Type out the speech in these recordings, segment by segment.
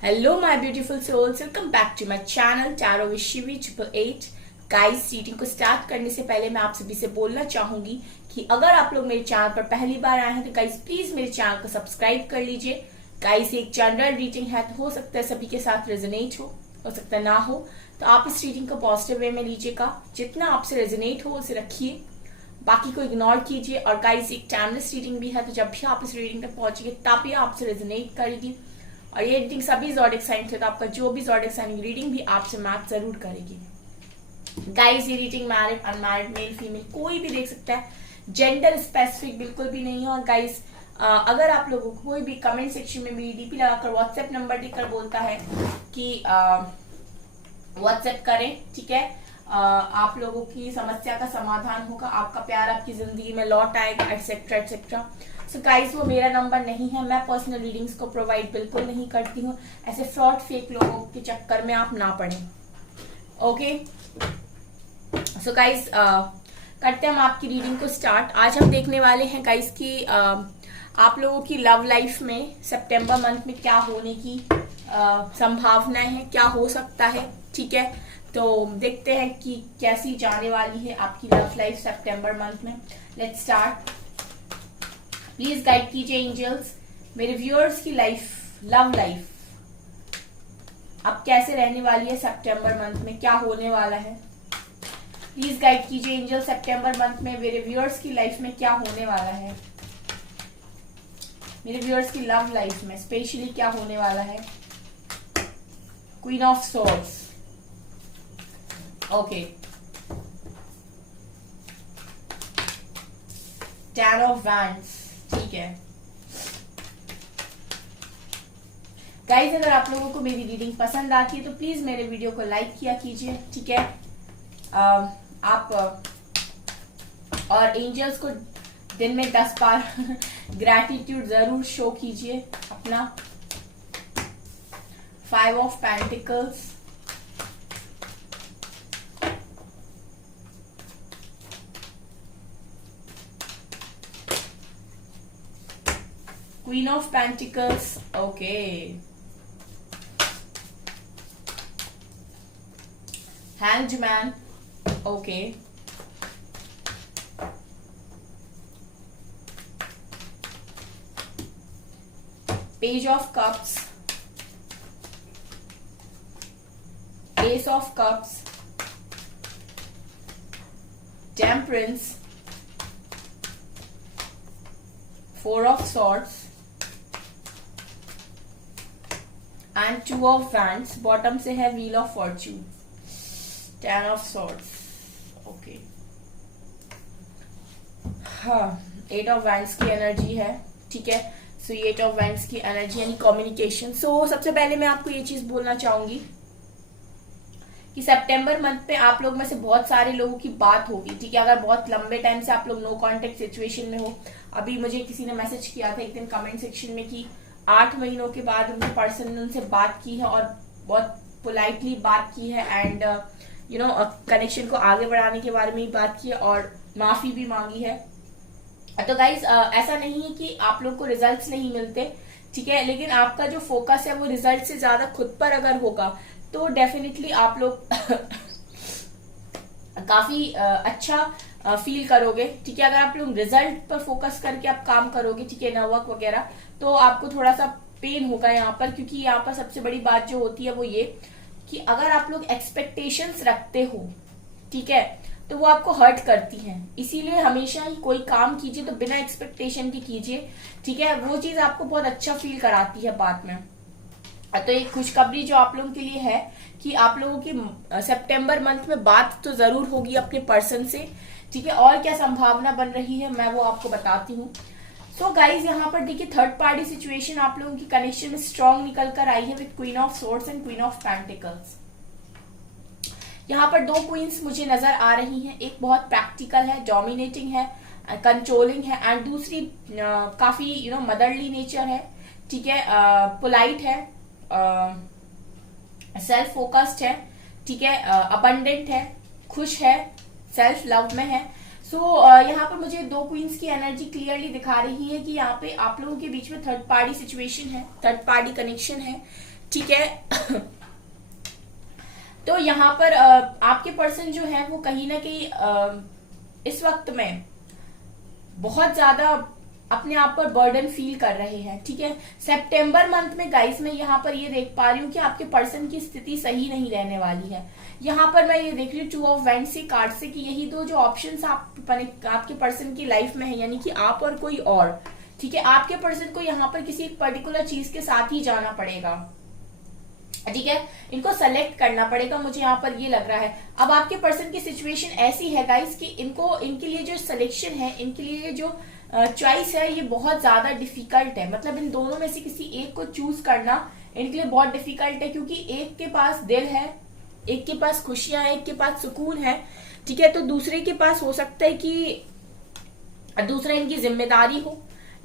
Hello my beautiful souls, welcome back to my channel Tarot with Shivi 888। Guys, reading को start करने से पहले मैं आप सभी से बोलना चाहूंगी कि अगर आप लोग मेरे चैनल पर पहली बार आए हैं तो गाइस प्लीज मेरे चैनल को सब्सक्राइब कर लीजिए। गाइस, एक जनरल रीडिंग है तो हो सकता है सभी के साथ रेजोनेट हो सकता है ना हो, तो आप इस रीडिंग को पॉजिटिव वे में लीजिएगा। जितना आपसे रेजोनेट हो उसे रखिए, बाकी को इग्नोर कीजिए। और गाइस, एक टाइमलेस रीडिंग भी है, तो जब भी आप इस रीडिंग तक पहुंचेंगे तभी आपसे रेजोनेट करेगी। और ये रीडिंग सभी ज़ोडिएक साइन थे, तो आपका जो भी ज़ोडिएक साइन रीडिंग भी आपसे मैच जरूर करेगी। गाइस, ये reading married unmarried male female कोई भी देख सकता है, जेंडर स्पेसिफिक बिल्कुल भी नहीं है। और गाइस, अगर आप लोगों को कोई भी कमेंट सेक्शन में मेरी डीपी लगाकर व्हाट्सएप नंबर देकर बोलता है कि व्हाट्सएप करें, ठीक है, आप लोगों की समस्या का समाधान होगा, आपका प्यार आपकी जिंदगी में लौट आएगा, एटसेट्रा एटसेट्रा। सो गाइस, वो मेरा नंबर नहीं है। मैं पर्सनल रीडिंग्स को प्रोवाइड बिल्कुल नहीं करती हूँ। ऐसे फ्रॉड फेक लोगों के चक्कर में आप ना पड़े। ओके, सो गाइस, करते हैं हम आपकी रीडिंग को स्टार्ट। आज हम देखने वाले हैं गाइस कि आप लोगों की लव लाइफ में सितंबर मंथ में क्या होने की संभावनाएं हैं, क्या हो सकता है, ठीक है। तो देखते हैं कि कैसी जाने वाली है आपकी लव लाइफ सितंबर मंथ में। Let's start. प्लीज गाइड कीजिए एंजल्स, मेरे व्यूअर्स की लव लाइफ अब कैसे रहने वाली है सितंबर मंथ में, क्या होने वाला है। प्लीज गाइड कीजिए एंजल, सितंबर मंथ में मेरे व्यूअर्स की लाइफ में क्या होने वाला है, मेरे व्यूअर्स की लव लाइफ में स्पेशली क्या होने वाला है। Queen of swords, okay, ten of wands, ठीक है। गाइज, अगर आप लोगों को मेरी रीडिंग पसंद आती है तो प्लीज मेरे वीडियो को लाइक किया कीजिए, ठीक है। आप और एंजल्स को दिन में 10 बार ग्रैटिट्यूड जरूर शो कीजिए अपना। 5 of pentacles, Queen of Pentacles, okay. Hanged Man, okay. Page of Cups, Ace of Cups, Temperance, 4 of Swords and 2 of wands. Bottom से है wheel of Fortune, 10 of swords, okay. हाँ, 8 of wands की energy है, ठीक है। सो 8 of wands की energy यानी communication. सो सबसे पहले मैं आपको ये चीज बोलना चाहूंगी कि सितंबर मंथ पे आप लोग में से बहुत सारे लोगों की बात होगी, ठीक है। अगर बहुत लंबे टाइम से आप लोग नो कांटेक्ट सिचुएशन में हो, अभी मुझे किसी ने मैसेज किया था एक दिन कमेंट सेक्शन में कि 8 महीनों के बाद उनके पर्सन ने उनसे बात की है और बहुत पोलाइटली बात की है एंड यू नो कनेक्शन को आगे बढ़ाने के बारे में ही बात की है और माफी भी मांगी है। तो गाइज, ऐसा नहीं है कि आप लोग को रिजल्ट्स नहीं मिलते, ठीक है, लेकिन आपका जो फोकस है वो रिजल्ट से ज्यादा खुद पर अगर होगा तो डेफिनेटली आप लोग काफी अच्छा फील करोगे, ठीक है। अगर आप लोग रिजल्ट पर फोकस करके आप काम करोगे, ठीक है, नर्वक वगैरह, तो आपको थोड़ा सा पेन होगा यहाँ पर, क्योंकि यहाँ पर सबसे बड़ी बात जो होती है वो ये कि अगर आप लोग एक्सपेक्टेशंस रखते हो, ठीक है, तो वो आपको हर्ट करती हैं। इसीलिए हमेशा ही कोई काम कीजिए तो बिना एक्सपेक्टेशन के कीजिए, ठीक है, वो चीज आपको बहुत अच्छा फील कराती है बाद में। तो एक खुशखबरी जो आप लोगों के लिए है कि आप लोगों की सितंबर मंथ में बात तो जरूर होगी अपने पर्सन से, ठीक है। और क्या संभावना बन रही है मैं वो आपको बताती हूँ। सो गाइज, यहाँ पर देखिए थर्ड पार्टी सिचुएशन आप लोगों की कनेक्शन में स्ट्रॉन्ग निकल कर आई है with queen of swords and queen of pentacles. यहाँ पर 2 क्वींस मुझे नजर आ रही हैं। एक बहुत प्रैक्टिकल है, डोमिनेटिंग है, कंट्रोलिंग है, एंड दूसरी काफी मदरली नेचर है, ठीक है, पोलाइट है, सेल्फ फोकस्ड है, ठीक है, अबंडेंट है, खुश है, सेल्फ लव में है। यहाँ पर मुझे 2 क्वींस की एनर्जी क्लियरली दिखा रही है कि यहाँ पे आप लोगों के बीच में थर्ड पार्टी सिचुएशन है, थर्ड पार्टी कनेक्शन है, ठीक है। तो यहाँ पर आपके पर्सन जो है वो कहीं ना कहीं इस वक्त में बहुत ज्यादा अपने आप पर बर्डन फील कर रहे हैं। ठीक है, सितंबर मंथ में गाइस मैं यहाँ पर ये देख पा रही हूँ कि आपके पर्सन की स्थिति सही नहीं रहने वाली है। यहाँ पर मैं ये देख रही हूँ 2 ऑफ वैंड्स के कार्ड से कि यही दो जो ऑप्शंस आपके पर्सन की लाइफ में है, यानी कि आप और कोई और। ठीक है, आपके पर्सन को यहाँ पर किसी एक पर्टिकुलर चीज के साथ ही जाना पड़ेगा। ठीक है, इनको सेलेक्ट करना पड़ेगा, मुझे यहाँ पर ये लग रहा है। अब आपके पर्सन की सिचुएशन ऐसी है गाइस कि इनके लिए जो सिलेक्शन है, इनके लिए जो चॉइस है, ये बहुत ज्यादा डिफिकल्ट है। मतलब इन दोनों में से किसी एक को चूज करना इनके लिए बहुत डिफिकल्ट है, क्योंकि एक के पास दिल है, एक के पास खुशियां है, एक के पास सुकून है। ठीक है, तो दूसरे के पास हो सकता है कि दूसरा इनकी जिम्मेदारी हो,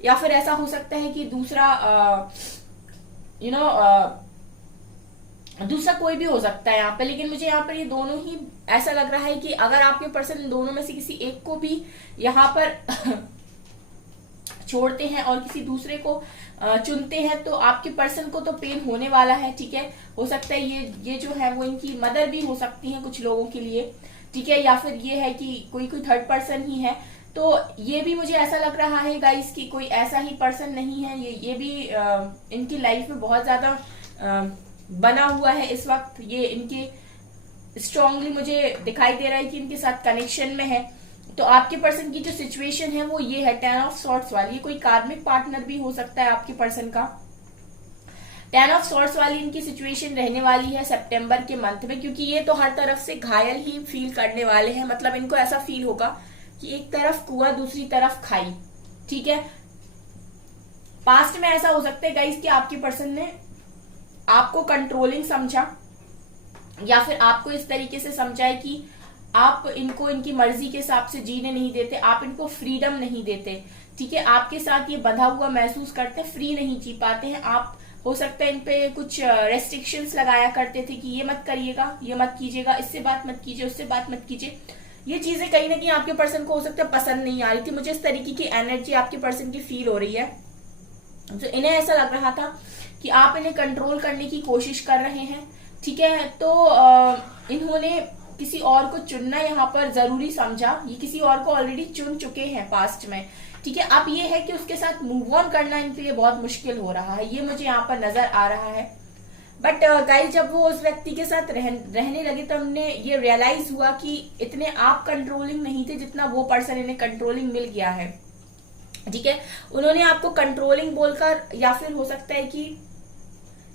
या फिर ऐसा हो सकता है कि दूसरा दूसरा कोई भी हो सकता है यहाँ पे। लेकिन मुझे यहाँ पर ये दोनों ही ऐसा लग रहा है कि अगर आपके पर्सन इन दोनों में से किसी एक को भी यहाँ पर छोड़ते हैं और किसी दूसरे को चुनते हैं, तो आपके पर्सन को तो पेन होने वाला है। ठीक है, हो सकता है ये जो है वो इनकी मदर भी हो सकती है कुछ लोगों के लिए। ठीक है, या फिर ये है कि कोई थर्ड पर्सन ही है। तो ये भी मुझे ऐसा लग रहा है गाइस कि कोई ऐसा ही पर्सन नहीं है, ये भी इनकी लाइफ में बहुत ज्यादा बना हुआ है इस वक्त। ये इनके स्ट्रांगली मुझे दिखाई दे रहा है कि इनके साथ कनेक्शन में है। तो आपके पर्सन की जो सिचुएशन है वो ये है 10 ऑफ सॉर्ट्स वाली। कोई कार्मिक पार्टनर भी हो सकता है आपके पर्सन का। 10 ऑफ सॉर्ट्स वाली इनकी सिचुएशन रहने वाली है सितंबर के मंथ में, क्योंकि ये तो हर तरफ से घायल ही फील करने वाले हैं। मतलब इनको ऐसा फील होगा कि एक तरफ कुआं दूसरी तरफ खाई। ठीक है, पास्ट में ऐसा हो सकता है गाइस कि आपके पर्सन ने आपको कंट्रोलिंग समझा, या फिर आपको इस तरीके से समझा है कि आप इनको इनकी मर्जी के हिसाब से जीने नहीं देते, आप इनको फ्रीडम नहीं देते। ठीक है, आपके साथ ये बंधा हुआ महसूस करते हैं, फ्री नहीं जी पाते हैं आप। हो सकता है इन पे कुछ रेस्ट्रिक्शंस लगाया करते थे कि ये मत करिएगा, ये मत कीजिएगा, इससे बात मत कीजिए, उससे बात मत कीजिए। ये चीजें कहीं ना कहीं आपके पर्सन को हो सकता है पसंद नहीं आ रही थी। मुझे इस तरीके की एनर्जी आपके पर्सन की फील हो रही है। तो इन्हें ऐसा लग रहा था कि आप इन्हें कंट्रोल करने की कोशिश कर रहे हैं। ठीक है, तो इन्होंने किसी और को चुनना यहाँ पर जरूरी समझा। ये किसी और को ऑलरेडी चुन चुके हैं पास्ट में। ठीक है, अब ये है कि उसके साथ मूव ऑन करना इनके लिए बहुत मुश्किल हो रहा है, ये मुझे यहाँ पर नजर आ रहा है। बट गाइस जब वो उस व्यक्ति के साथ रहने लगे तब हमने ये रियलाइज हुआ कि इतने आप कंट्रोलिंग नहीं थे जितना वो पर्सन इन्हें कंट्रोलिंग मिल गया है। ठीक है, उन्होंने आपको कंट्रोलिंग बोलकर, या फिर हो सकता है कि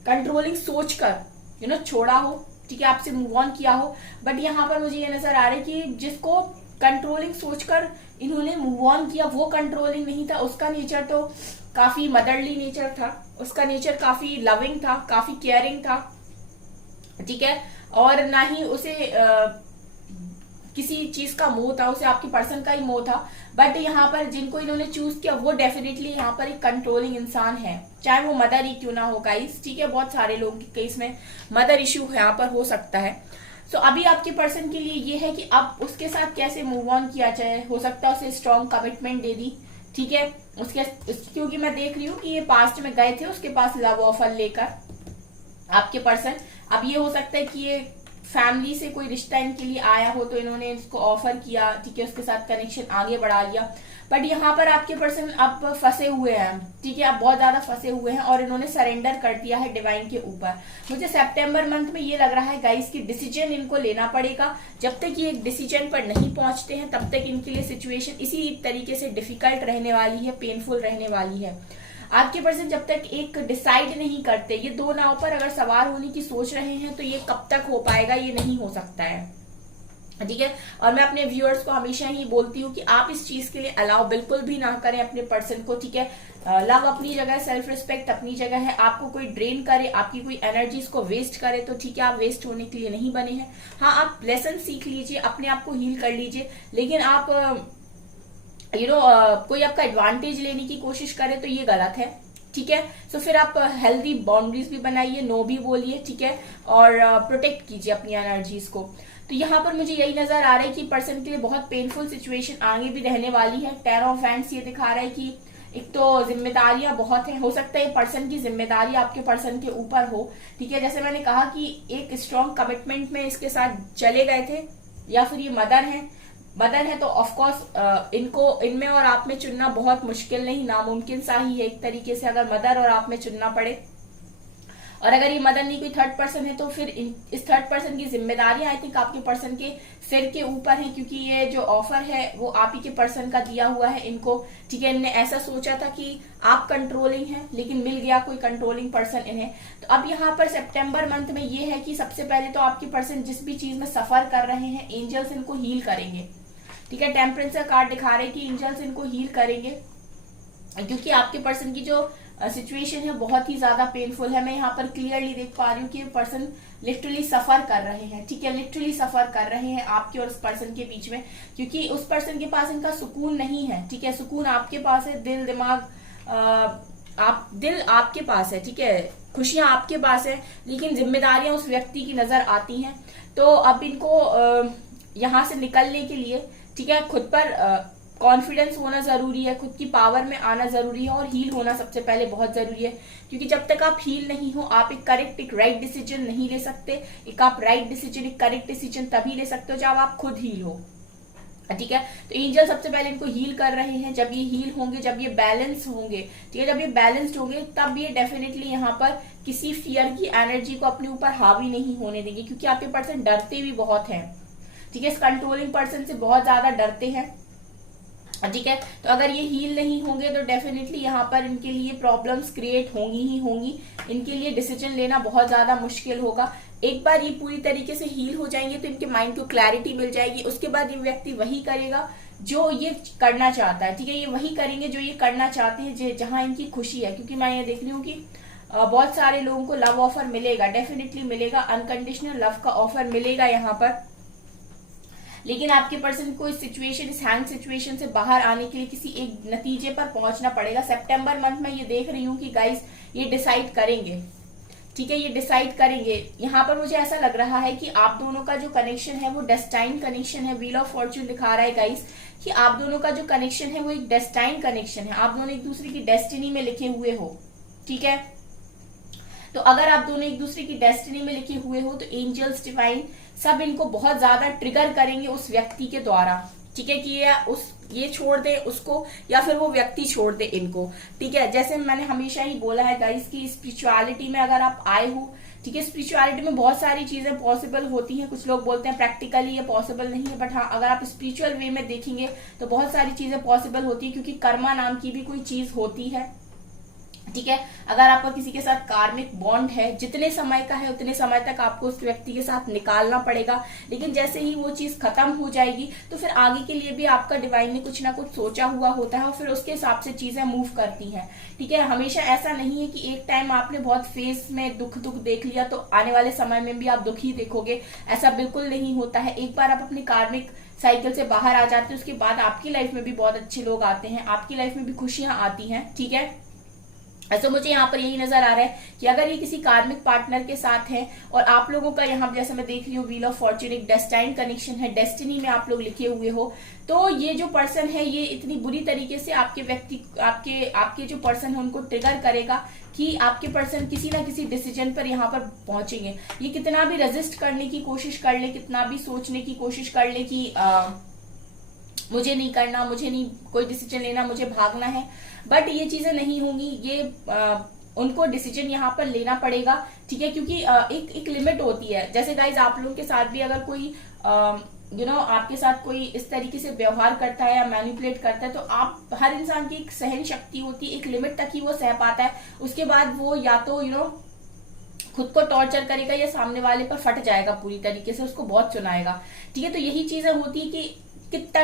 कंट्रोलिंग सोचकर छोड़ा हो। ठीक है, आपसे मूव ऑन किया हो। बट यहाँ पर मुझे ये नजर आ रहा है कि जिसको कंट्रोलिंग सोचकर इन्होंने मूव ऑन किया वो कंट्रोलिंग नहीं था। उसका नेचर तो काफी मदरली नेचर था, उसका नेचर काफी लविंग था, काफी केयरिंग था। ठीक है, और ना ही उसे किसी चीज का मोह था, उसे आपके पर्सन का ही मोह था। बट यहाँ पर जिनको इन्होंने चूज किया वो डेफिनेटली यहाँ पर एक कंट्रोलिंग इंसान है, चाहे वो मदर ही क्यों ना हो गाइस। ठीक है, बहुत सारे लोगों के केस में मदर इश्यू यहाँ पर हो सकता है। सो अभी आपके पर्सन के लिए ये है कि अब उसके साथ कैसे मूव ऑन किया जाए। हो सकता है उसे स्ट्रॉन्ग कमिटमेंट दे दी। ठीक है, क्योंकि मैं देख रही हूँ कि ये पास्ट में गए थे उसके पास लव ऑफर लेकर आपके पर्सन। अब ये हो सकता है कि ये फैमिली से कोई रिश्ता इनके लिए आया हो तो इन्होंने इसको ऑफर किया। ठीक है, उसके साथ कनेक्शन आगे बढ़ा लिया। बट यहाँ पर आपके पर्सन अब फंसे हुए हैं। ठीक है, अब बहुत ज्यादा फंसे हुए हैं और इन्होंने सरेंडर कर दिया है डिवाइन के ऊपर। मुझे सितंबर मंथ में ये लग रहा है गाइस की डिसीजन इनको लेना पड़ेगा। जब तक ये एक डिसीजन पर नहीं पहुंचते हैं तब तक इनके लिए सिचुएशन इसी तरीके से डिफिकल्ट रहने वाली है, पेनफुल रहने वाली है। आपके पर्सन जब तक एक डिसाइड नहीं करते, ये दो नाव पर अगर सवार होने की सोच रहे हैं तो ये कब तक हो पाएगा, ये नहीं हो सकता है। ठीक है, और मैं अपने व्यूअर्स को हमेशा ही बोलती हूँ कि आप इस चीज के लिए अलाउ बिल्कुल भी ना करें अपने पर्सन को। ठीक है, लव अपनी जगह है, सेल्फ रिस्पेक्ट अपनी जगह है। आपको कोई ड्रेन करे, आपकी कोई एनर्जीज को वेस्ट करे तो ठीक है, आप वेस्ट होने के लिए नहीं बने हैं। हाँ, आप लेसन सीख लीजिए, अपने आप को हील कर लीजिए। लेकिन आप कोई आपका एडवांटेज लेने की कोशिश करे तो ये गलत है। ठीक है, तो फिर आप हेल्दी बाउंड्रीज भी बनाइए, नो भी बोलिए। ठीक है, और प्रोटेक्ट कीजिए अपनी एनर्जीज को। तो यहाँ पर मुझे यही नजर आ रहा है कि पर्सन के लिए बहुत पेनफुल सिचुएशन आगे भी रहने वाली है। 10 ऑफ वैंड्स ये दिखा रहा है कि एक तो जिम्मेदारियां बहुत हैं, हो सकता है ये पर्सन की जिम्मेदारी आपके पर्सन के ऊपर हो, ठीक है। जैसे मैंने कहा कि एक स्ट्रॉन्ग कमिटमेंट में इसके साथ चले गए थे, या फिर ये मदर है तो ऑफकोर्स इनको इनमें और आप में चुनना बहुत मुश्किल नहीं, नामुमकिन सा ही है एक तरीके से, अगर मदर और आप में चुनना पड़े। और अगर ये मदर नहीं कोई थर्ड पर्सन है तो फिर इस थर्ड पर्सन की जिम्मेदारियां आई थिंक आपके पर्सन के सिर के ऊपर है, क्योंकि ये जो ऑफर है वो आप ही के पर्सन का दिया हुआ है इनको, ठीक है। इनने ऐसा सोचा था कि आप कंट्रोलिंग हैं, लेकिन मिल गया कोई कंट्रोलिंग पर्सन इन्हें। तो अब यहाँ पर सितंबर मंथ में ये है कि सबसे पहले तो आपके पर्सन जिस भी चीज में सफर कर रहे हैं, एंजल्स इनको हील करेंगे, ठीक है। टेम्परेंस का कार्ड दिखा रहे हैं कि एंजल्स इनको हील करेंगे, क्योंकि आपके पर्सन की जो सिचुएशन है बहुत ही ज्यादा पेनफुल है। मैं यहाँ पर क्लियरली देख पा रही हूँ कि पर्सन लिटरली सफर कर रहे हैं, ठीक है, लिटरली सफर कर रहे हैं आपके और उस पर्सन के बीच में, क्योंकि उस पर्सन के पास इनका सुकून नहीं है, ठीक है। सुकून आपके पास है, दिल दिमाग दिल आपके पास है, ठीक है, खुशियां आपके पास है, लेकिन जिम्मेदारियां उस व्यक्ति की नजर आती हैं। तो अब इनको यहाँ से निकलने के लिए, ठीक है, खुद पर कॉन्फिडेंस होना जरूरी है, खुद की पावर में आना जरूरी है, और हील होना सबसे पहले बहुत जरूरी है, क्योंकि जब तक आप हील नहीं हो आप एक करेक्ट एक राइट डिसीजन नहीं ले सकते। एक आप राइट डिसीजन एक करेक्ट डिसीजन तभी ले सकते हो जब आप खुद हील हो, ठीक है। तो एंजल सबसे पहले इनको हील कर रहे हैं। जब ये हील होंगे, जब ये बैलेंस होंगे, ठीक है, जब ये बैलेंस्ड होंगे तब ये डेफिनेटली यहाँ पर किसी फियर की एनर्जी को अपने ऊपर हावी नहीं होने देंगे, क्योंकि आपके पर्सन डरते भी बहुत हैं, ठीक है, इस कंट्रोलिंग पर्सन से बहुत ज्यादा डरते हैं, ठीक है। तो अगर ये हील नहीं होंगे तो डेफिनेटली यहाँ पर इनके लिए प्रॉब्लम्स क्रिएट होंगी ही होंगी, इनके लिए डिसीजन लेना बहुत ज्यादा मुश्किल होगा। एक बार ये पूरी तरीके से हील हो जाएंगे तो इनके माइंड को क्लैरिटी मिल जाएगी, उसके बाद ये व्यक्ति वही करेगा जो ये करना चाहता है, ठीक है, ये वही करेंगे जो ये करना चाहते हैं, जहां इनकी खुशी है। क्योंकि मैं ये देख रही हूँ कि बहुत सारे लोगों को लव ऑफर मिलेगा, डेफिनेटली मिलेगा, अनकंडीशनल लव का ऑफर मिलेगा यहाँ पर, लेकिन आपके पर्सन को इस सिचुएशन, इस हैंग सिचुएशन से बाहर आने के लिए किसी एक नतीजे पर पहुंचना पड़ेगा। सितंबर मंथ में ये देख रही हूँ कि गाइस ये डिसाइड करेंगे, ठीक है, ये डिसाइड करेंगे। यहाँ पर मुझे ऐसा लग रहा है कि आप दोनों का जो कनेक्शन है वो डेस्टाइन कनेक्शन है। व्हील ऑफ फॉर्च्यून दिखा रहा है गाइस कि आप दोनों का जो कनेक्शन है वो एक डेस्टाइन कनेक्शन है, आप दोनों एक दूसरे की डेस्टिनी में लिखे हुए हो, ठीक है। तो अगर आप दोनों एक दूसरे की डेस्टिनी में लिखे हुए हो तो एंजल्स डिवाइन सब इनको बहुत ज्यादा ट्रिगर करेंगे उस व्यक्ति के द्वारा, ठीक है, कि ये छोड़ दे उसको या फिर वो व्यक्ति छोड़ दे इनको, ठीक है। जैसे मैंने हमेशा ही बोला है गाइस कि स्पिरिचुअलिटी में अगर आप आए हो, ठीक है, स्पिरिचुअलिटी में बहुत सारी चीजें पॉसिबल होती हैं। कुछ लोग बोलते हैं प्रैक्टिकली ये पॉसिबल नहीं है, बट हाँ अगर आप स्पिरिचुअल वे में देखेंगे तो बहुत सारी चीजें पॉसिबल होती है, क्योंकि कर्मा नाम की भी कोई चीज होती है, ठीक है। अगर आपका किसी के साथ कार्मिक बॉन्ड है, जितने समय का है उतने समय तक आपको उस व्यक्ति के साथ निकालना पड़ेगा, लेकिन जैसे ही वो चीज खत्म हो जाएगी तो फिर आगे के लिए भी आपका डिवाइन ने कुछ ना कुछ सोचा हुआ होता है और फिर उसके हिसाब से चीजें मूव करती हैं, ठीक है। हमेशा ऐसा नहीं है कि एक टाइम आपने बहुत फेस में दुख देख लिया तो आने वाले समय में भी आप दुख ही देखोगे, ऐसा बिल्कुल नहीं होता है। एक बार आप अपनी कार्मिक साइकिल से बाहर आ जाते हैं उसके बाद आपकी लाइफ में भी बहुत अच्छे लोग आते हैं, आपकी लाइफ में भी खुशियां आती हैं, ठीक है। ऐसा मुझे यहाँ पर यही नजर आ रहा है कि अगर ये किसी कार्मिक पार्टनर के साथ है और आप लोगों का यहाँ जैसे मैं देख रही हूँ व्हील ऑफ फॉर्च्यून एक डेस्टाइन कनेक्शन है, डेस्टिनी में आप लोग लिखे हुए हो, तो ये जो पर्सन है ये इतनी बुरी तरीके से आपके व्यक्ति आपके जो पर्सन है उनको ट्रिगर करेगा कि आपके पर्सन किसी ना किसी डिसीजन पर यहाँ पर पहुंचेंगे। ये कितना भी रेजिस्ट करने की कोशिश कर ले, कितना भी सोचने की कोशिश कर ले कि मुझे नहीं करना, मुझे नहीं कोई डिसीजन लेना, मुझे भागना है, बट ये चीजें नहीं होंगी। ये उनको डिसीजन यहाँ पर लेना पड़ेगा, ठीक है, क्योंकि एक लिमिट होती है। जैसे गाइज आप लोगों के साथ भी अगर कोई आपके साथ कोई इस तरीके से व्यवहार करता है या मैनिपुलेट करता है तो आप हर इंसान की एक सहन शक्ति होती है, एक लिमिट तक ही वो सह पाता है, उसके बाद वो या तो खुद को टॉर्चर करेगा या सामने वाले पर फट जाएगा पूरी तरीके से, उसको बहुत सुनाएगा, ठीक है। तो यही चीजें होती है कि कितना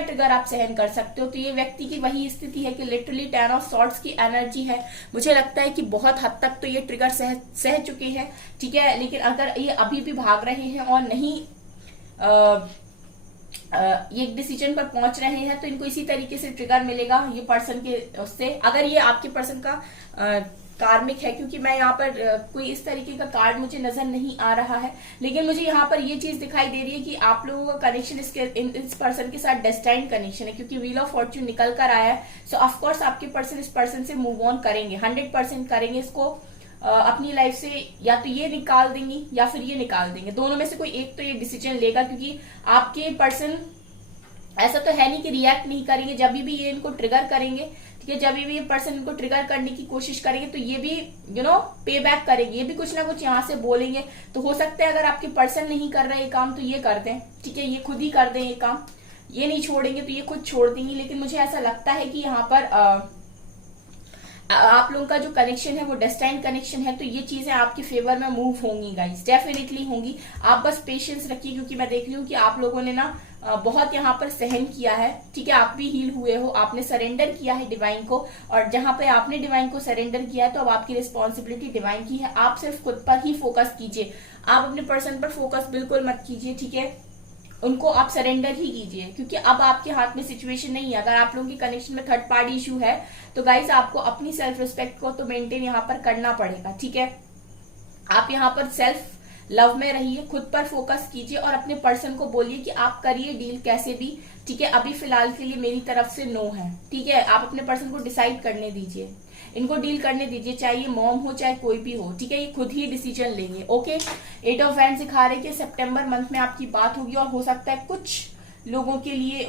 ट्रिगर आप सहन कर सकते हो। तो ये व्यक्ति की वही स्थिति है कि लिटरली 10 ऑफ सॉर्ड्स की एनर्जी है। मुझे लगता है कि बहुत हद तक तो ये ट्रिगर सह चुके हैं, ठीक है, लेकिन अगर ये अभी भी भाग रहे हैं और नहीं ये एक डिसीजन पर पहुंच रहे हैं तो इनको इसी तरीके से ट्रिगर मिलेगा ये पर्सन के उससे। अगर ये आपके पर्सन का कार्मिक है, क्योंकि मैं यहाँ पर कोई इस तरीके का कार्ड मुझे नजर नहीं आ रहा है, लेकिन मुझे यहाँ पर ये चीज दिखाई दे रही है कि आप लोगों का कनेक्शन इस पर्सन के साथ डेस्टाइन्ड कनेक्शन है, क्योंकि व्हील ऑफ फॉर्च्यून निकल कर आया है। सो ऑफकोर्स आपके पर्सन इस पर्सन से मूव ऑन करेंगे, 100% करेंगे इसको अपनी लाइफ से, या तो ये निकाल देंगी या फिर ये निकाल देंगे, दोनों में से कोई एक तो ये डिसीजन लेगा, क्योंकि आपके पर्सन ऐसा तो है नहीं कि रिएक्ट नहीं करेंगे। जब भी ये इनको ट्रिगर करेंगे, ठीक है, जब भी ये पर्सन इनको ट्रिगर करने की कोशिश करेंगे तो ये भी पे बैक करेंगे, ये भी कुछ ना कुछ यहाँ से बोलेंगे। तो हो सकता है अगर आपके पर्सन नहीं कर रहे ये काम तो ये कर दें, ठीक है, ये खुद ही कर दें ये काम, ये नहीं छोड़ेंगे तो ये खुद छोड़ देंगी। लेकिन मुझे ऐसा लगता है कि यहाँ पर आप लोगों का जो कनेक्शन है वो डेस्टाइन कनेक्शन है, तो ये चीजें आपके फेवर में मूव होंगी गाइस, डेफिनेटली होंगी। आप बस पेशेंस रखिए, क्योंकि मैं देख रही हूँ कि आप लोगों ने ना बहुत यहाँ पर सहन किया है, ठीक है, आप भी हील हुए हो, आपने सरेंडर किया है डिवाइन को, और जहां पे आपने डिवाइन को सरेंडर किया है तो अब आपकी रिस्पॉन्सिबिलिटी डिवाइन की है। आप सिर्फ खुद पर ही फोकस कीजिए, आप अपने पर्सन पर फोकस बिल्कुल मत कीजिए, ठीक है, उनको आप सरेंडर ही कीजिए, क्योंकि अब आपके हाथ में सिचुएशन नहीं है। अगर आप लोगों की कनेक्शन में थर्ड पार्टी इशू है तो गाइस आपको अपनी सेल्फ रिस्पेक्ट को तो मेंटेन यहाँ पर करना पड़ेगा, ठीक है। आप यहाँ पर सेल्फ लव में रहिए, खुद पर फोकस कीजिए और अपने पर्सन को बोलिए कि आप करिए डील कैसे भी, ठीक है, अभी फिलहाल के लिए मेरी तरफ से नो है, ठीक है। आप अपने पर्सन को डिसाइड करने दीजिए, इनको डील करने दीजिए, चाहे ये मॉम हो चाहे कोई भी हो, ठीक है, ये खुद ही डिसीजन लेंगे। ओके, 8 ऑफ वैंड्स दिखा रहे कि सितंबर मंथ में आपकी बात होगी, और हो सकता है कुछ लोगों के लिए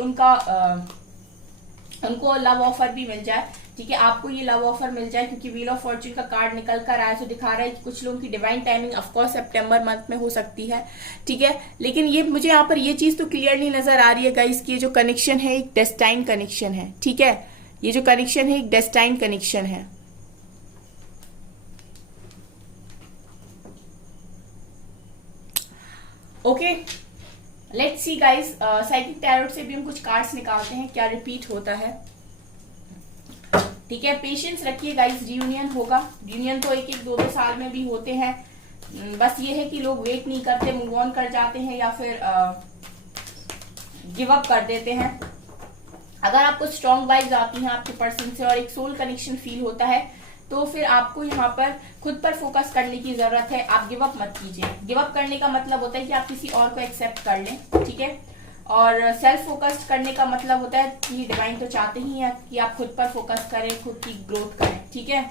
उनको लव ऑफर भी मिल जाए, ठीक है, आपको ये लव ऑफर मिल जाए, क्योंकि व्हील ऑफ फॉर्च्यून का कार्ड निकल कर आया, तो दिखा रहा है कि कुछ लोगों की डिवाइन टाइमिंग ऑफकोर्स सितंबर मंथ में हो सकती है, ठीक है। लेकिन ये मुझे यहाँ पर ये चीज तो क्लियरली नजर आ रही है गाइस कि ये जो कनेक्शन है एक डेस्टाइन कनेक्शन है, ठीक है, ये जो कनेक्शन है एक डेस्टाइन कनेक्शन है। Okay, let's see guys, psychic tarot से भी हम कुछ कार्ड्स निकालते हैं, क्या रिपीट होता है, ठीक है। पेशेंस रखिए गाइस, रियूनियन होगा, रियूनियन तो एक 2 साल में भी होते हैं, बस ये है कि लोग वेट नहीं करते, मूव ऑन कर जाते हैं या फिर गिव अप कर देते हैं। अगर आपको स्ट्रॉन्ग वाइब्स आती हैं आपके पर्सन से और एक सोल कनेक्शन फील होता है तो फिर आपको यहाँ पर खुद पर फोकस करने की जरूरत है, आप गिव अप मत कीजिए। गिव अप करने का मतलब होता है कि आप किसी और को एक्सेप्ट कर लें, ठीक है, और सेल्फ फोकस्ड करने का मतलब होता है कि डिवाइन तो चाहते ही है कि आप खुद पर फोकस करें, खुद की ग्रोथ करें, ठीक है।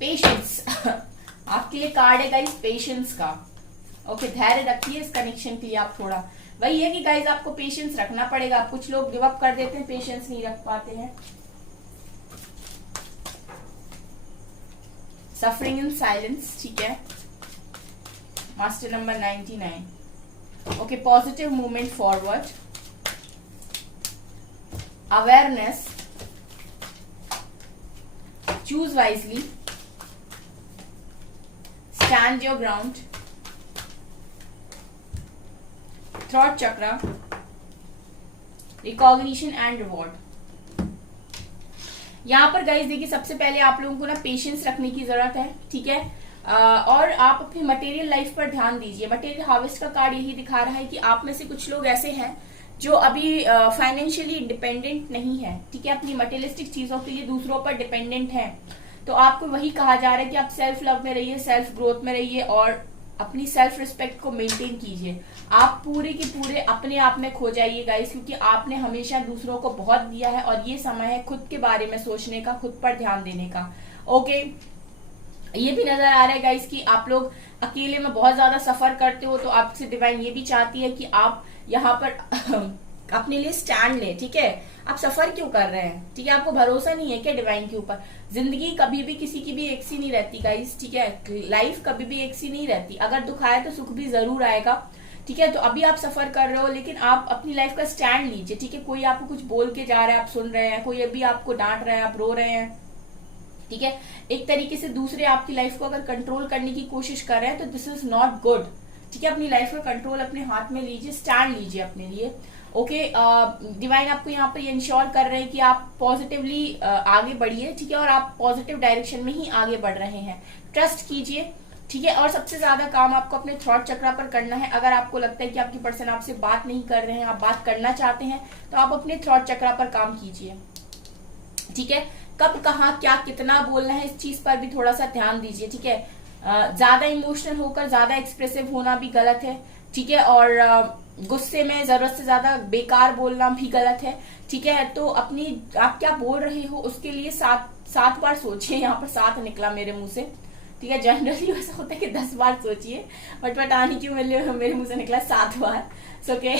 पेशेंस आपके लिए कार्ड है गाइस, पेशेंस का। ओके, धैर्य रखिए इस कनेक्शन के लिए। आप थोड़ा वही है कि गाइस आपको पेशेंस रखना पड़ेगा। कुछ लोग गिव अप कर देते हैं, पेशेंस नहीं रख पाते हैं। सफरिंग इन साइलेंस, ठीक है, master number 99। Okay, positive movement forward, awareness, choose wisely, stand your ground, throat chakra, recognition and reward. यहाँ पर गाइस देखिए, सबसे पहले आप लोगों को ना पेशेंस रखने की जरूरत है, ठीक है, और आप अपनी मटेरियल लाइफ पर ध्यान दीजिए। मटेरियल हार्वेस्ट का कार्ड यही दिखा रहा है कि आप में से कुछ लोग ऐसे हैं जो अभी फाइनेंशियली इंडिपेंडेंट नहीं है, ठीक है, अपनी मटेरियलिस्टिक चीजों के लिए दूसरों पर डिपेंडेंट है। तो आपको वही कहा जा रहा है कि आप सेल्फ लव में रहिए, सेल्फ ग्रोथ में रहिए और अपनी सेल्फ रिस्पेक्ट को मेंटेन कीजिए। आप पूरे के पूरे अपने आप में खो जाइए गाइस, क्योंकि आपने हमेशा दूसरों को बहुत दिया है और ये समय है खुद के बारे में सोचने का, खुद पर ध्यान देने का। ओके, ये भी नजर आ रहा है गाइस कि आप लोग अकेले में बहुत ज्यादा सफर करते हो, तो आपसे डिवाइन ये भी चाहती है कि आप यहाँ पर अपने लिए स्टैंड ले, ठीक है। आप सफर क्यों कर रहे हैं, ठीक है, आपको भरोसा नहीं है क्या डिवाइन के ऊपर? जिंदगी कभी भी किसी की भी एक सी नहीं रहती गाइस, ठीक है, लाइफ कभी भी एक सी नहीं रहती। अगर दुख आए तो सुख भी जरूर आएगा, ठीक है। तो अभी आप सफर कर रहे हो, लेकिन आप अपनी लाइफ का स्टैंड लीजिए, ठीक है। कोई आपको कुछ बोल के जा रहा है, आप सुन रहे हैं, कोई अभी आपको डांट रहा है, आप रो रहे हैं, ठीक है। एक तरीके से दूसरे आपकी लाइफ को अगर कंट्रोल करने की कोशिश कर रहे हैं तो दिस इज नॉट गुड, ठीक है। अपनी लाइफ का कंट्रोल अपने हाथ में लीजिए, स्टैंड लीजिए अपने लिए। ओके, डिवाइन आपको यहाँ पर इंश्योर कर रहे हैं कि आप पॉजिटिवली आगे बढ़िए, ठीक है, और आप पॉजिटिव डायरेक्शन में ही आगे बढ़ रहे हैं। ट्रस्ट कीजिए, ठीक है, और सबसे ज्यादा काम आपको अपने थ्रॉट चक्रा पर करना है। अगर आपको लगता है कि आपकी पर्सन आपसे बात नहीं कर रहे हैं, आप बात करना चाहते हैं, तो आप अपने थ्रॉट चक्रा पर काम कीजिए, ठीक है। कब कहाँ क्या कितना बोलना है, इस चीज पर भी थोड़ा सा ध्यान दीजिए, ठीक है। ज्यादा इमोशनल होकर ज्यादा एक्सप्रेसिव होना भी गलत है, ठीक है। और गुस्से में जरूरत से ज्यादा बेकार बोलना भी गलत है, ठीक है। तो अपनी आप क्या बोल रहे हो उसके लिए 7 बार सोचिए। यहाँ पर 7 निकला मेरे मुंह से, ठीक है। जनरली ऐसा होता है कि 10 बार सोचिए, बट पता नहीं क्यों मेरे मुंह से निकला 7 बार। ओके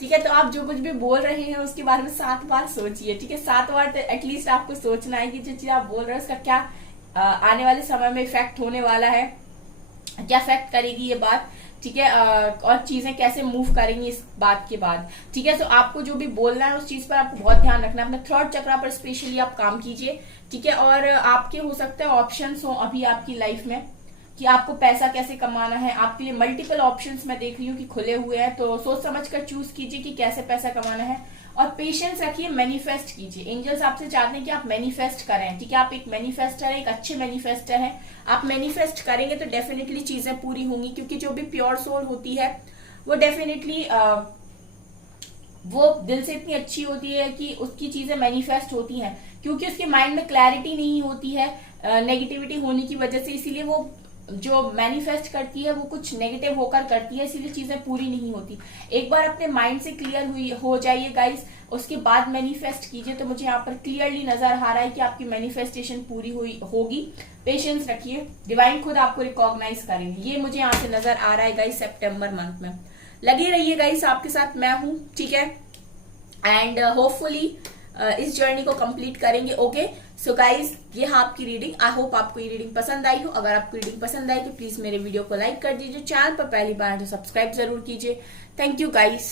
ठीक है। तो आप जो कुछ भी बोल रहे हैं उसके बारे में 7 बार सोचिए, ठीक है। 7 बार तो एटलीस्ट आपको सोचना है कि जो चीज आप बोल रहे हैं उसका क्या आने वाले समय में इफेक्ट होने वाला है, क्या इफेक्ट करेगी ये बात, ठीक है। और चीजें कैसे मूव करेंगी इस बात के बाद, ठीक है। तो आपको जो भी बोलना है उस चीज पर आपको बहुत ध्यान रखना है। अपने थ्रॉट चक्रा पर स्पेशली आप काम कीजिए, ठीक है। और आपके हो सकता है ऑप्शंस हो अभी आपकी लाइफ में कि आपको पैसा कैसे कमाना है। आपके लिए मल्टीपल ऑप्शंस मैं देख रही हूँ कि खुले हुए हैं, तो सोच समझ कर चूज कीजिए कि कैसे पैसा कमाना है। और पेशेंस रखिए, मैनिफेस्ट कीजिए। एंजल्स आपसे चाहते हैं कि आप मैनिफेस्ट करें, ठीक है। आप एक मैनिफेस्टर हैं, एक अच्छे मैनिफेस्टर हैं। आप मैनिफेस्ट करेंगे तो डेफिनेटली चीजें पूरी होंगी, क्योंकि जो भी प्योर सोल होती है वो डेफिनेटली वो दिल से इतनी अच्छी होती है कि उसकी चीजें मैनिफेस्ट होती हैं, क्योंकि उसके माइंड में क्लैरिटी नहीं होती है नेगेटिविटी होने की वजह से। इसीलिए वो जो मैनिफेस्ट करती है वो कुछ नेगेटिव होकर करती है, इसीलिए चीजें पूरी नहीं होती। एक बार अपने माइंड से क्लियर हो जाइए गाइस, उसके बाद मैनिफेस्ट कीजिए। तो मुझे यहाँ पर क्लियरली नजर आ रहा है कि आपकी मैनिफेस्टेशन पूरी होगी। पेशेंस रखिए, डिवाइन खुद आपको रिकॉग्नाइज करेंगे, ये मुझे यहाँ से नजर आ रहा है गाइस। सितंबर मंथ में लगे रहिए गाइस, आपके साथ मैं हूं, ठीक है। एंड होपफुली इस जर्नी को कंप्लीट करेंगे। ओके सो गाइज, ये है आपकी रीडिंग। आई होप आपको ये रीडिंग पसंद आई हो। अगर आपको रीडिंग पसंद आई तो प्लीज मेरे वीडियो को लाइक कर दीजिए, चैनल पर पहली बार तो सब्सक्राइब जरूर कीजिए। Thank you guys.